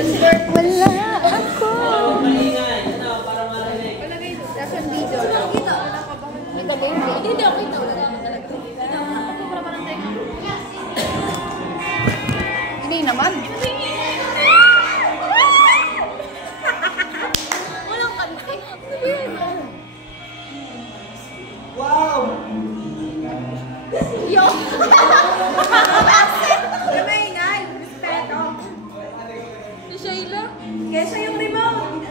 Wala ako. Malingay. Ano, para marinig. Nasa video. Kita ba yun? Hindi ako kita. Wala naman talaga. Wala pa ng tenga. Hindi naman. Walang kante. Wow! Yo! Maingay, respeto. Si Shayla? Kesa yung remote.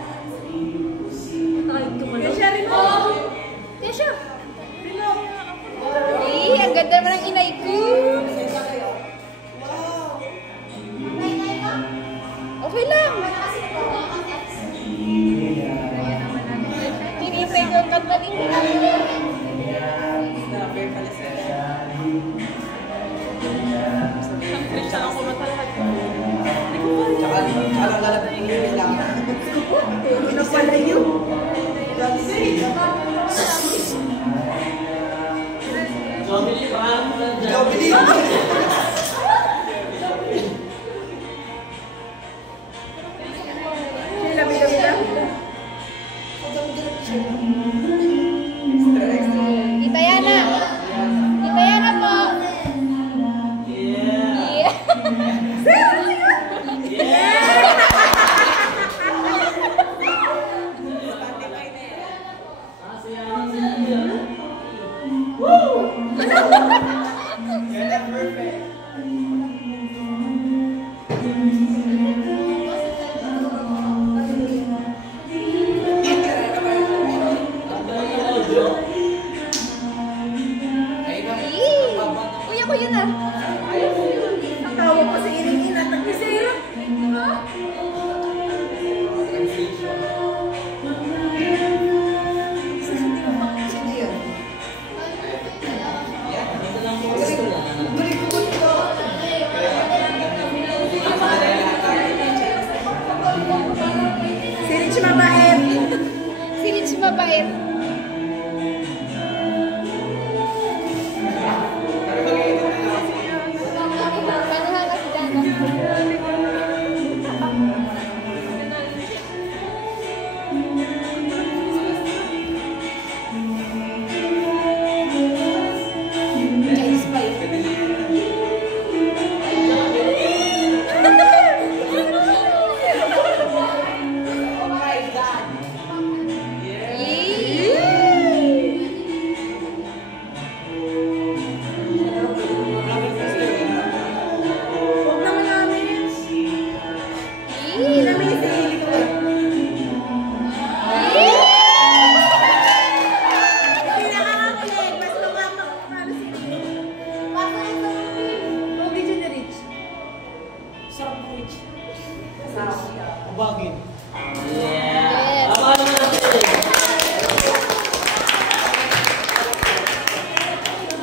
Kesa remote. Kesha! Remote. Eh, ang ganda naman ang inay ko. Okay lang. Hinintay ko ang kanta din. Ano pala yun? Jobili, parang Jobili! Sila bilang. Tita Yana. Tita Yana po. Yeah. Perfect! Kuya ko yun ah. Ang tawag ko sa iringin at nag-isira. Sino yun? Si Rich mabait. Si Rich mabait. Paano hanga si Dana? Huwag naman namin. Hindi namin isili ko. Hindi nakakakulit. Mas lumapak kung ano si Rich. Oh, video ni Rich. Sarap ng Rich. Sarap. Ubagin. Yeah. Tama naman natin.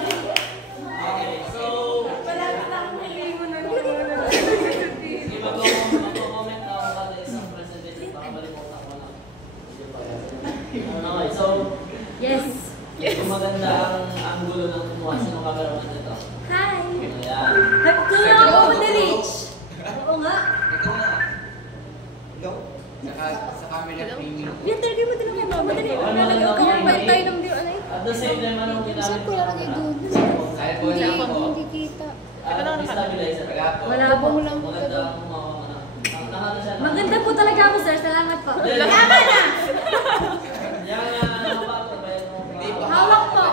Okay, so Malapit na akong hilingon na sige, mag-comment na ako kada isang presentation para malimutan ko lang. Okay, so Yes. yung maganda ang angulo ng kumuha. Sino cameraman dito? Hi! Ayan. Kuya ako ni Rich. Oo nga. Ito na. Go. Sa camera premium. Yan, talaga mo din ako. Madali. Ano, Kaya balik tayo ng view. Ano At the same time, anong ginamit Saan ko lalagay doon? Kaya po Hindi, na ako. hindi kita. Stabilizer. Wala po. Bubong lang po. Maganda ang mga ano siya. Maganda po talaga ako, sir. Salamat po. Tama na! Yan ano pa ito? Hindi pa. Hawak po.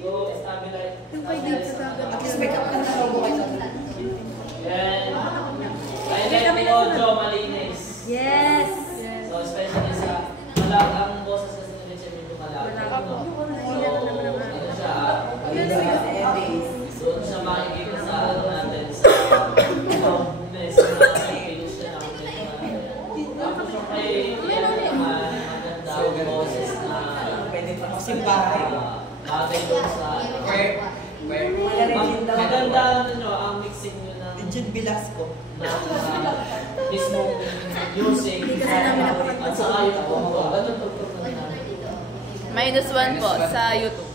So, stabilize. Yung kay dito sa agad. At least may kapag na logo kayo sa Yan. Highlight ni Ojo, malinis. Yes! So, especially sa malak ang boses kasi ni Richie medyo malak. Opo. Ano siya? Doon siya makikita sa ano natin sa soundness na pilos siya na medyo malak. Tapos yung kay Eric naman, maganda ang boses na Pwede pa simbahay. bagay doon sa maganda ano nyo, ang mixing nyo ng Legit Velasco. mismong music at saka yung combo. Ganun tugtog na namin. -1 po sa YouTube.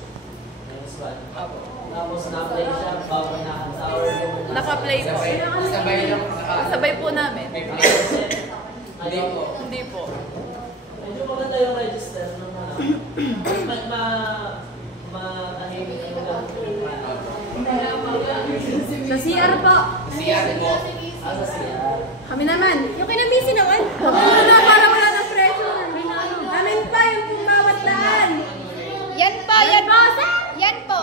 Minus one. Tapos na-play siya, bago nakanta or yung... Naka-play po. Sabay lang. Sabay po namin. Hindi po. Hindi po. Medyo maganda yung register ng matahimik yung lang yung Sa CR po. CR po. sa CR. Kami naman. Yung kinabisi naman. Wala na, para wala ng pressure. Amin pa yung bawat daan. Yan po, yan po. Yan po.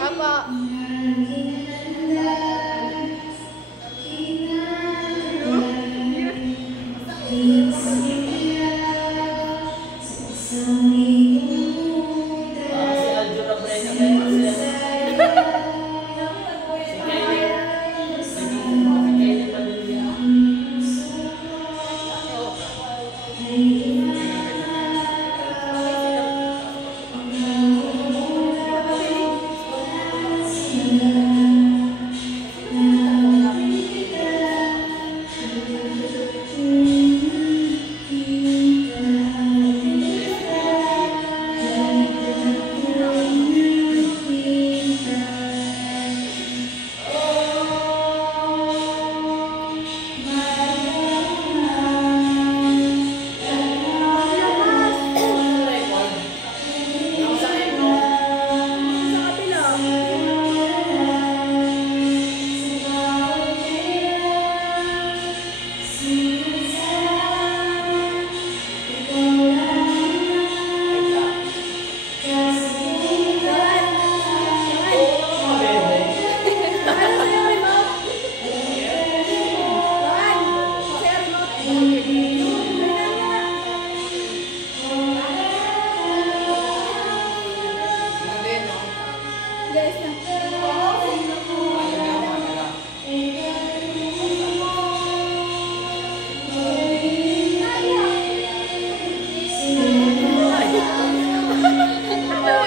Apa? Si Aljura Brenda kayo si Kylie Padilla.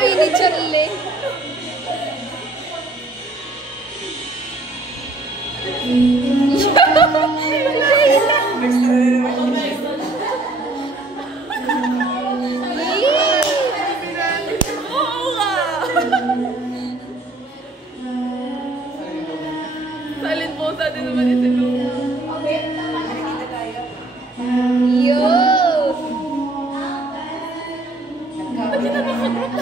Ini Charlie. Oo nga. Silent po sa atin naman ito. Yo! Ba't yun naman ka-group?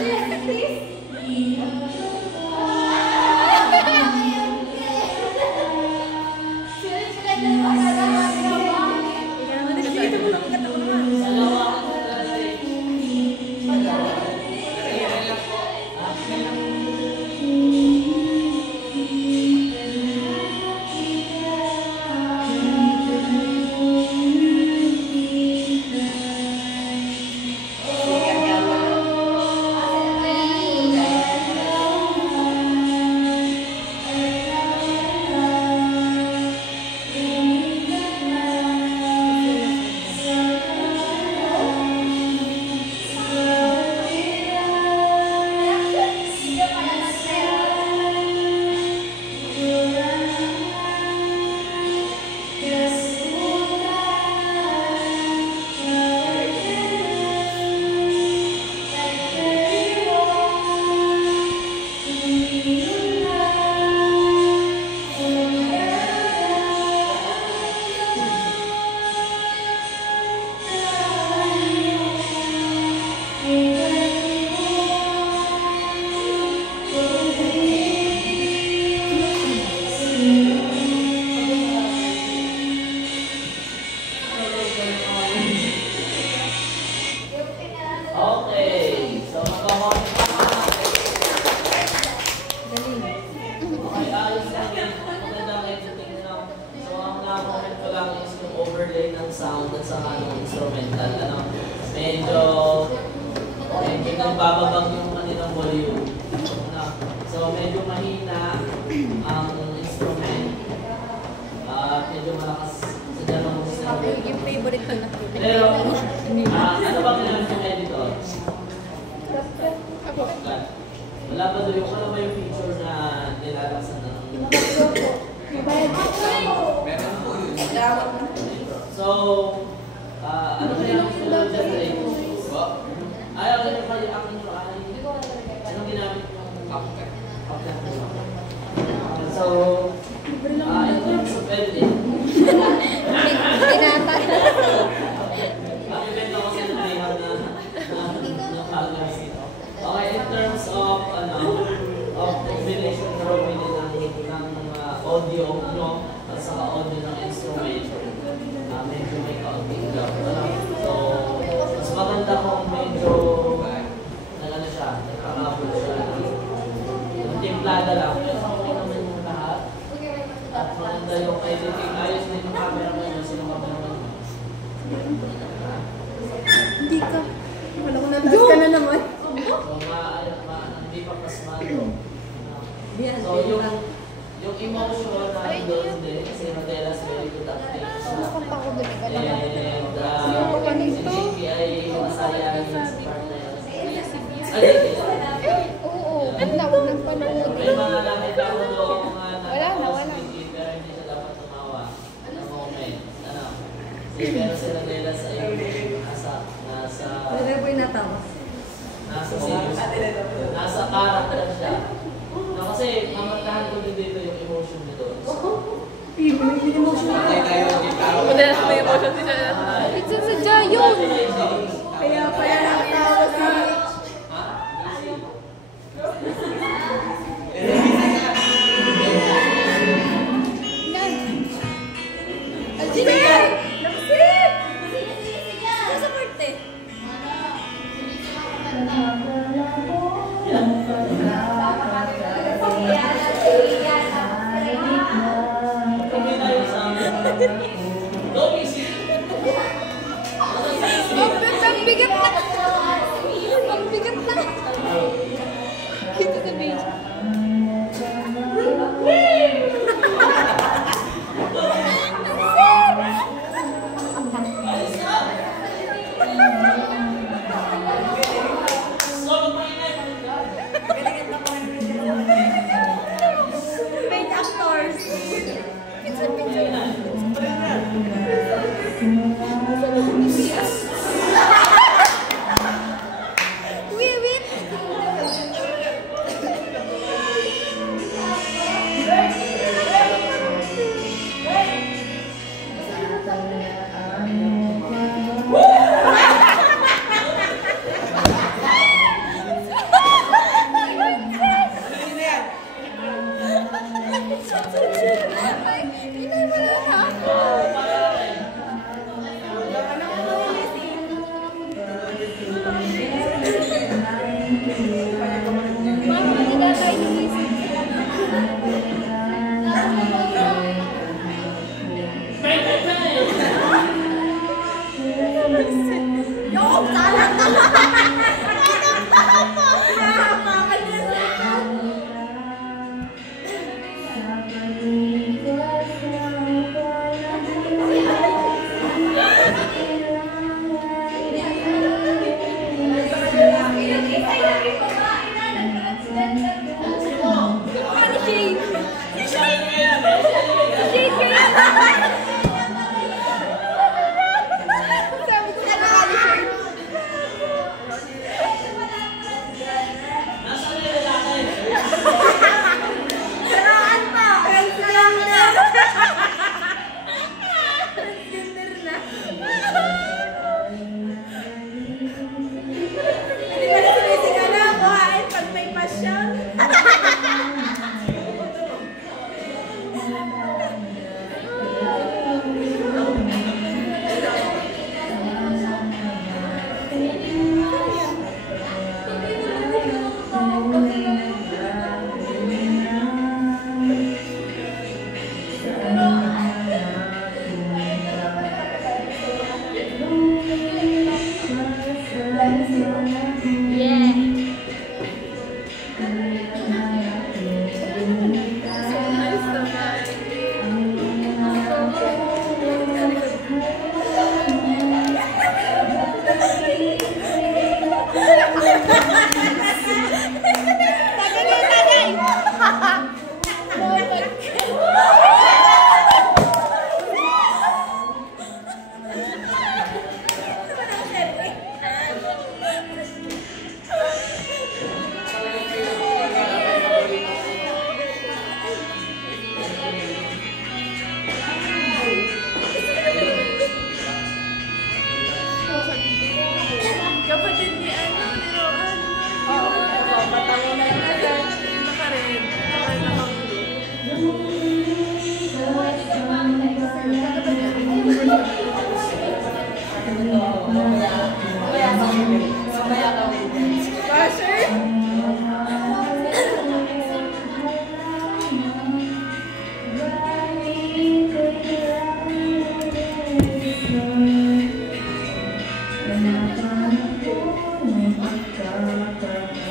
Okay, so magkakaroon pa okay, ayos lang yun. Magandang editing lang. So ang na-comment ko lang is yung overlay ng sound at saka ng instrumental. Medyo nagbababag yung kanilang volume. So medyo mahina ang instrument. Medyo malakas sa dyan ang instrument. favorite ko na. Pero, ano ba kailangan yung editor? Ako. Wala ba doon yung, ano ba yung feature na nilalaksan na ng... Meron po yun. So, ano kailangan ko lang dyan eh? Ayaw ko yung kaya akin yung kanin. Anong ginamit yung kapkat? Kapkat mo lang. So, in terms of editing, Pinata. ang event ako sa nalihan na colors ito. Okay, in terms of, of combination drawing ng audio, no? At saka audio ng instrument, medyo may kaunting gap. So, mas maganda kung medyo, nagano siya, nagkakabot siya. Timplada lang. Pero okay naman yung lahat. At maganda yung editing. Ayos na yung camera mo yun. Sino camera mo yun? Hindi ka. Wala ko nataas ka na naman. So, hindi pa pasmado. So, yung emotion na doon din, kasi Rodelas very good acting. Nakakanta ko doon. And, si JP ay masaya yung sa part na yun. Oo. Ang tawag ng panood. May mga gamit ako doon Wala na, wala. pero hindi siya dapat tumawa. Ano moment? Pero si Rodelas ay nasa Wala po yung natawa. serious. Nasa character siya. No, kasi mamarkahan ko din dito yung emotion nito. Hindi mo siya. Madalas may emotion si Jaya. It's sa Jayon. Kaya pala natawa si... Sige! Lapsit! Sa parte. Kami tayo sa Go, Missy! Ang bigat na! Ang bigat na! Kita sa beach. Paid actors. Wiwit! Inay mo na ako!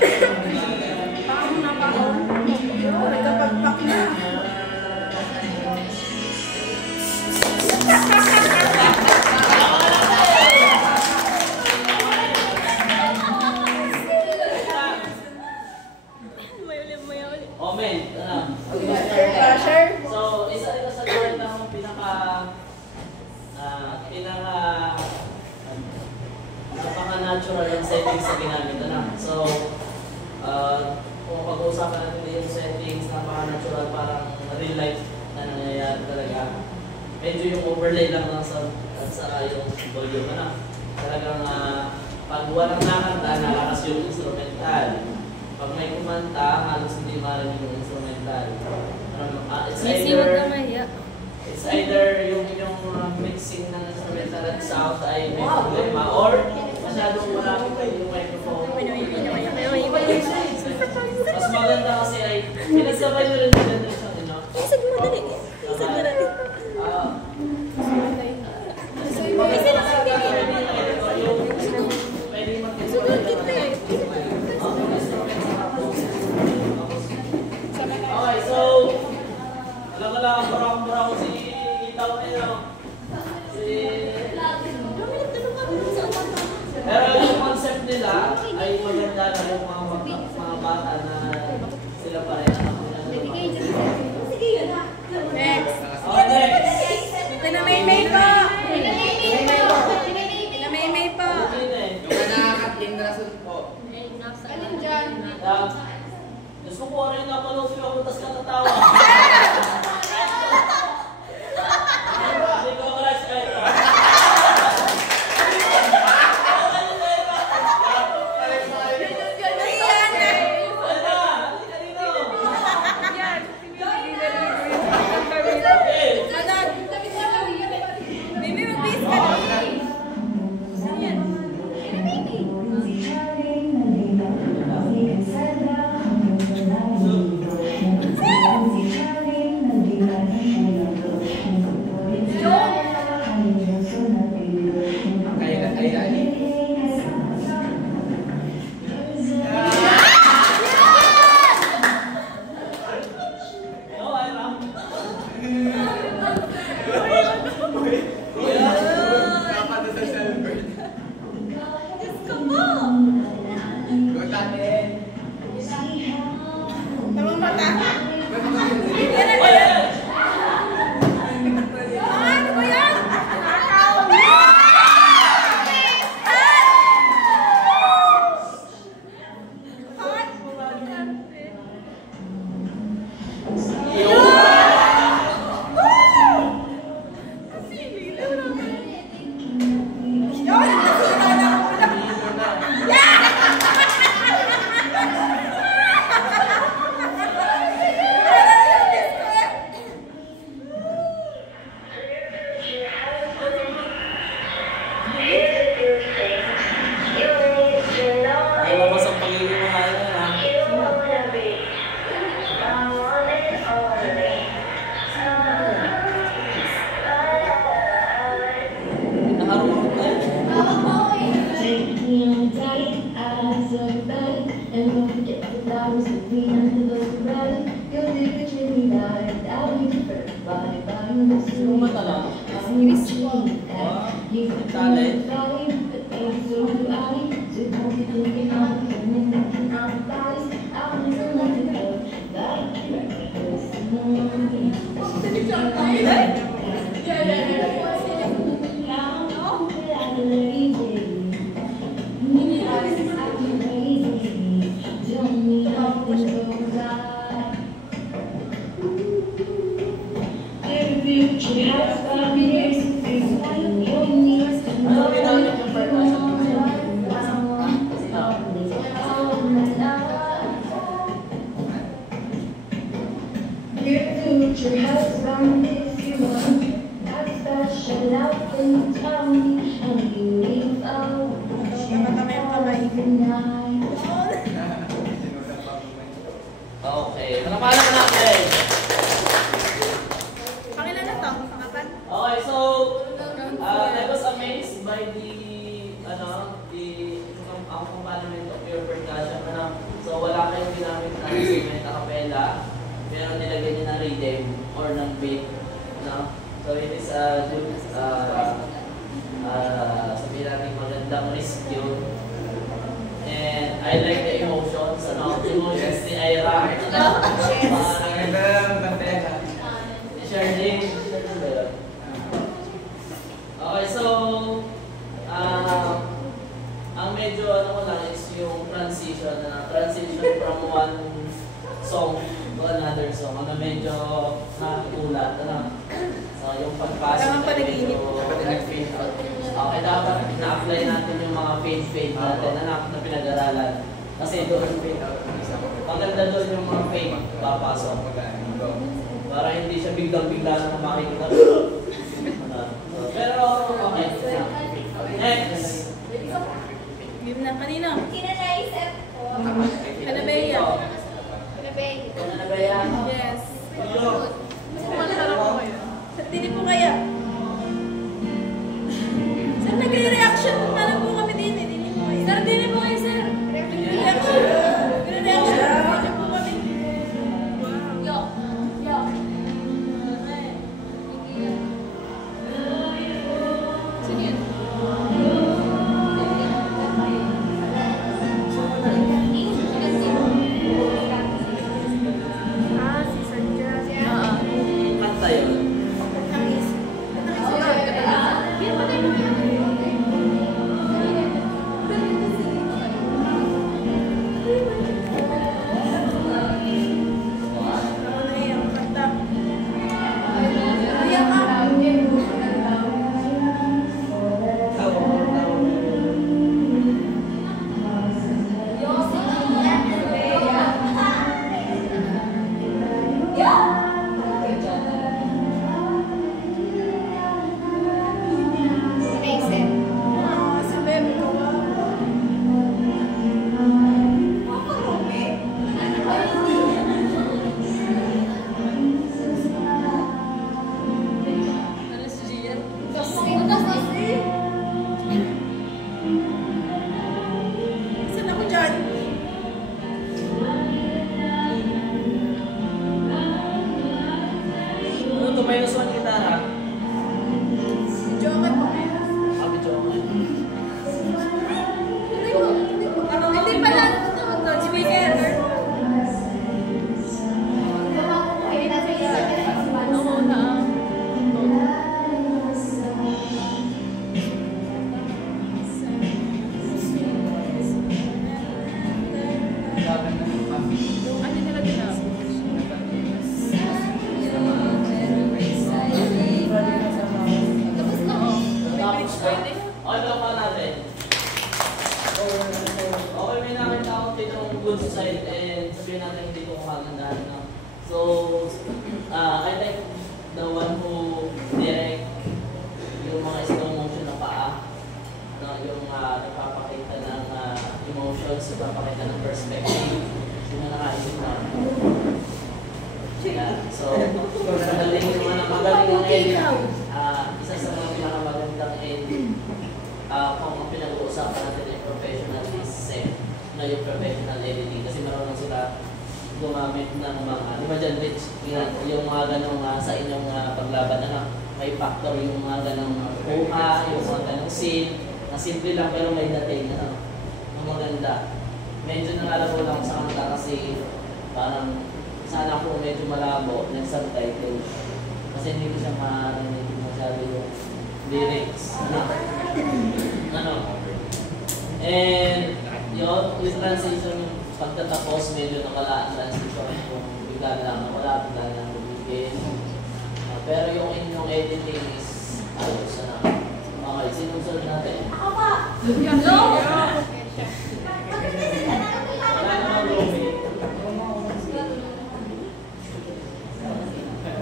Paano na paon? Nagkapagpak na. Oh, men, ano? Pressure. So, isa rin sa word ng pinaka-natural yung settings sa ginamit. Ano? So, kung pag-uusapan natin yung settings, napaka-natural, parang real life na nangyayari talaga. Medyo yung overlay lang sa yung volume. Ano? Talagang pag walang nakanta, nalakas yung instrumental. Pag may kumanta, halos hindi marinig yung instrumental. It's either yung mixing ng instrumental at sound ay may problema or masyadong marami kayo yung microphone. Mas maganda kasi ay pinagsabay nyo rin yung siyang ino. Isag mo dali. Isag mo dali. Okay, so alam ko si Itaw ngayon. Pero yung concept nila ay maganda na yung mga bata na sila pa rin. Next. Okay, next. Pinamay-may pa. Pinamay-may pa. Yung nakakatling na rason po. Alin dyan? Gusto ko rin napanood yung ako, tapos natatawa. Hindi ko malas kayo. Ano rhythm or ng beat, no? So it is a good, sabihin natin magandang rescue. And I like the emotions, emotions ni Ira. Sharing. Okay, so, ang medyo ko lang is yung transition from one song to another song. Medyo nakatulat. So, yung pagpasok na medyo nag-fade out. Okay, dapat na-apply natin yung mga fade natin na pinag-aralan. Kasi doon, maganda doon yung mga fade papasok. Para hindi siya biglang-bigla na makikita. Pero, okay. Next. Game na kanina. Kinanaisip ko. Kanabeya. Kanabeya. Yes. Kumalaro ko kayo. Sa tinip po kaya. Sir, nagre-reaction. Alam po kami din. Tinip po kayo. Sir, tinip po kayo, sir. Reaction. Nagre-reaction. Tinip po kami. Yo. Yo. Sino yun? Ah, si Sir Jazz. Kanta yun. Saan ako dyan? Ano ito ba yung swan gitara? Si Joker po. Sabi Joker. Hindi pala. Si Winner. Oo na. Ano nila din ah? Tapos na oh. Tapos na. Okay, daw pa natin. Okay, may nakita ako dito ng good side and sabihin natin hindi ko kagandahan. No? So, I like the one who direct yung mga slow motion na paa. No? Yung nagpapakita ng emotions, nagpapakita ng perspective. Yung nakaisip na. Yeah. So, magaling ang edit. Isa sa mga pinakamagandang edit. Kung ang pinag-uusapan natin ay professionalism na yung professional editing. Kasi marunong sila gumamit ng mga, di ba dyan, Rich, yung mga ganong sa inyong paglaban na may factor yung mga ganong kuha, yung mga ganong scene, na simple lang pero may dating, ang maganda. Medyo nangalabo lang sa kanta kasi parang sana po medyo malabo ng subtitle. Kasi hindi ko siya marinig masyado yung lyrics. Ano? And yun, with transition, pagtatapos medyo nakala ang transition kung bigla lang, wala bigla lang bibigay. Pero yung inyong editing is ayos na. Okay, sinusunod natin. Ako pa! No! Wala namang roaming.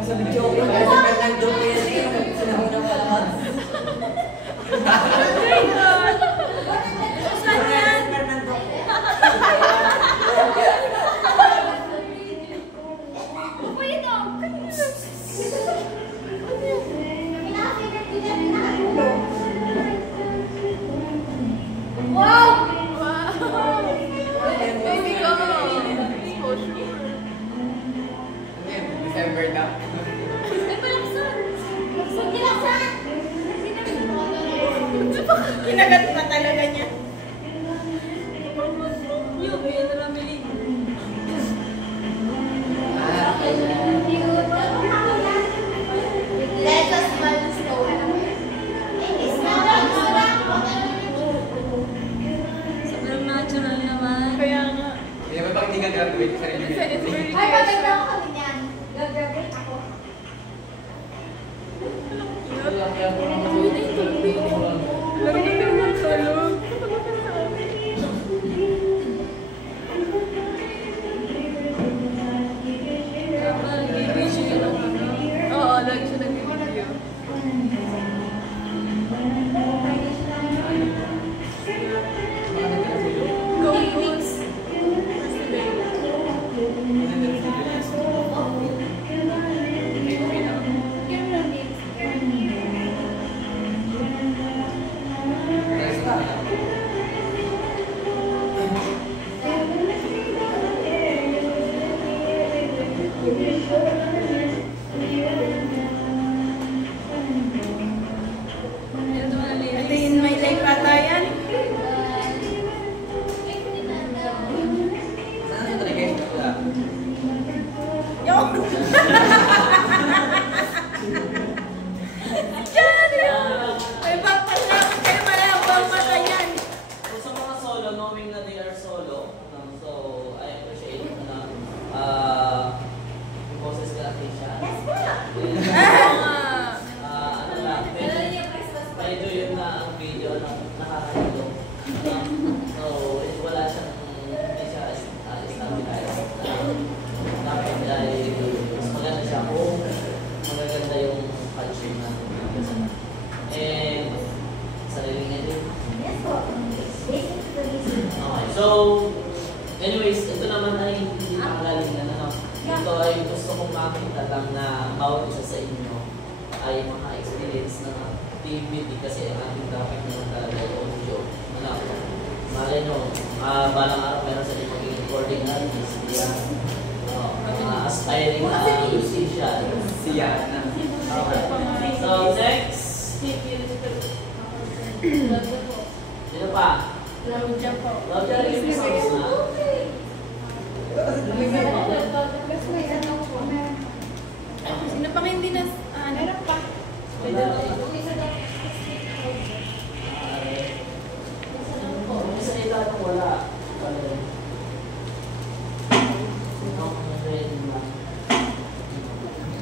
Sabi Joker, kasi pag nag-joke yan eh, sinauna pa lahat. Saan yan? Upo ito! Wow! overlap. Ay, palaksan! Palaksan! Kinagat pa talaga niya. Yung, yun na lang bilhin. Let us milestone. Sobrang natural naman. Kaya nga. Hindi ba pag hindi ka graduate sa rin? Ay, maganda ako kami niyan. Gagraduate ako. Lagi na naman tulog. Oo, lagi siya nag-video. Go, Goose. Ito yun, may life ata yan. Saan ito guys? Yo! Diyan! Ay, bakit kayo marang bang mata yan? Kung sa mga solo, knowing na they are solo, so I appreciate na yung boses ka natin siya. Ano lang, medyo yun na ang video na nakakahilo. So, wala siyang, hindi siya stabilized. Dapat ay mas maganda siya kung magaganda yung culture na and sarili niya din. Okay, so anyways, ito naman ay hindi makagaling na ano. Ito ay gusto kong makita lang na bawat isa sa inyo ay maka-experience ng activity kasi ang ating topic naman talaga ay audio. Ano? Malay nyo, balang araw meron sa inyo maging recording artist. Yan. Mga aspiring musician. Siya na. Okay. So next. Sino pa? Diyan po. Love the review songs na. Sino pang hindi na... Meron pa. Isa nila nung wala.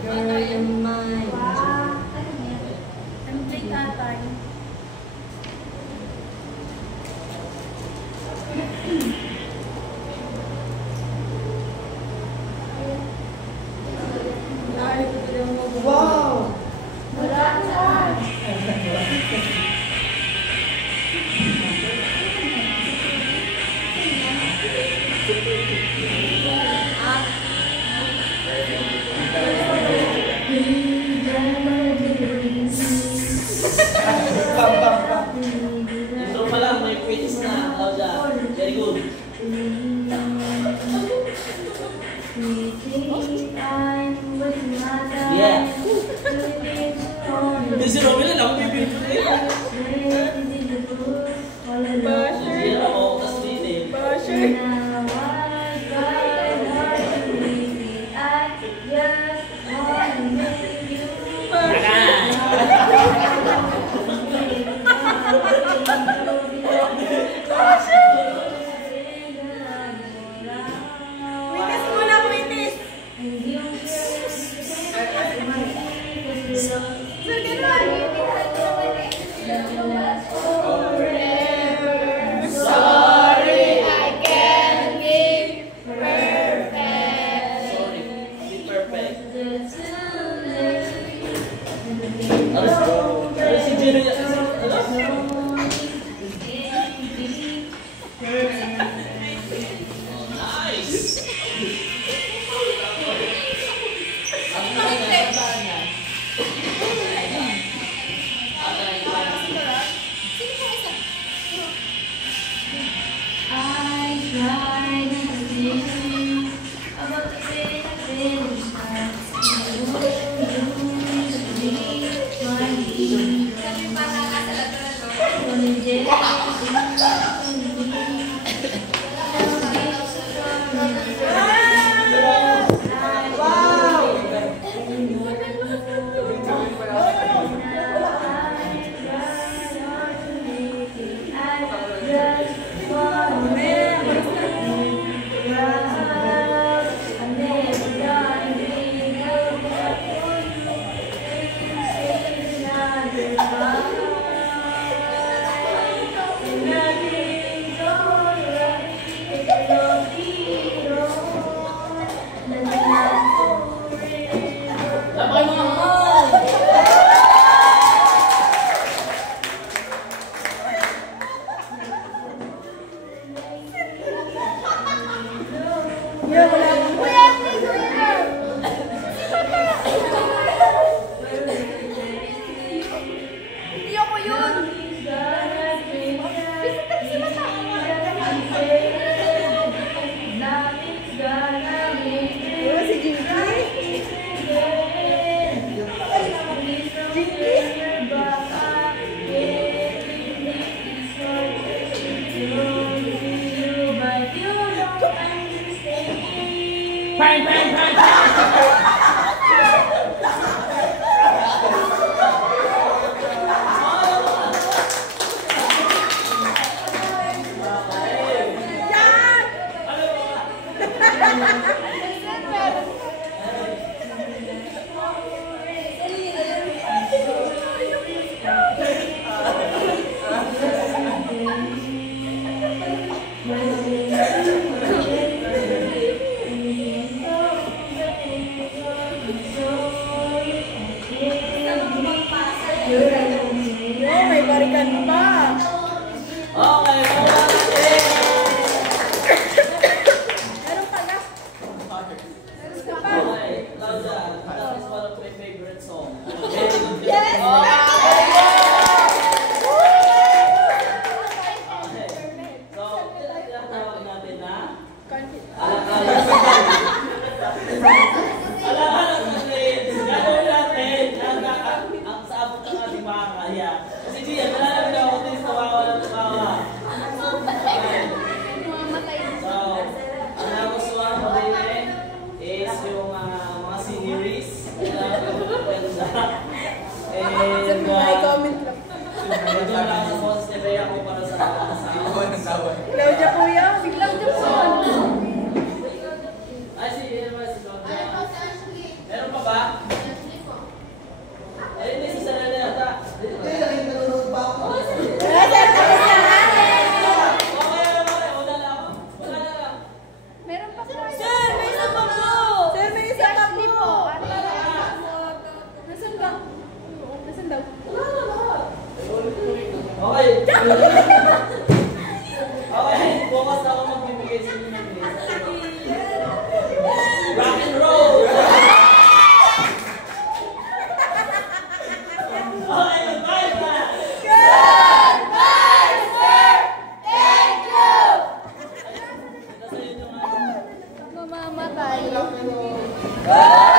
I am mine. Template ata yun. Wow! Intro pa lang, may quiz na. Lauda. Very good. Yeah. Hindi si Romel lang, may video na yun. Hindi na ako, kasi din eh. Basher! Witness muna, witness! Sir, Sorry, I can't be perfect. Sorry, be perfect. Ano si Jiro niya? Nice! I tried to think about the thing I finished. May barikan pa. Okay, Meron pa na. okay, Claudia, that is one of my favorite songs. Yes! Okay, so, tinatawag natin na Confident. Alam natin, gagawin natin ang saabot ng ating mga kaya. Kasi Gian, nalalagay ako din sa wawalang tumawa. Okay. So, ang nagustuhan ko din is yung mga sceneries. Ganda. And, May comment lang. medyo lang ako sa boses ni Rhea ko para sa kasama. Claudia po yan. Si Claudia po yan. Ay, sige, naman si Claudia. Meron pa ba? Ay, hindi, si Sarada yata. Okay, wala na ako. Wala na lang. Meron pa po. Sir, may isa pa po. Sir, may isa pa po. Nasaan ka? Nasaan daw? Okay. Okay, bukas na ako magbibigay sa inyo ng rock and roll! Okay, bye na! Goodbye, sir! Thank you! Ito sa inyo nga. Mamamatay. Goodbye!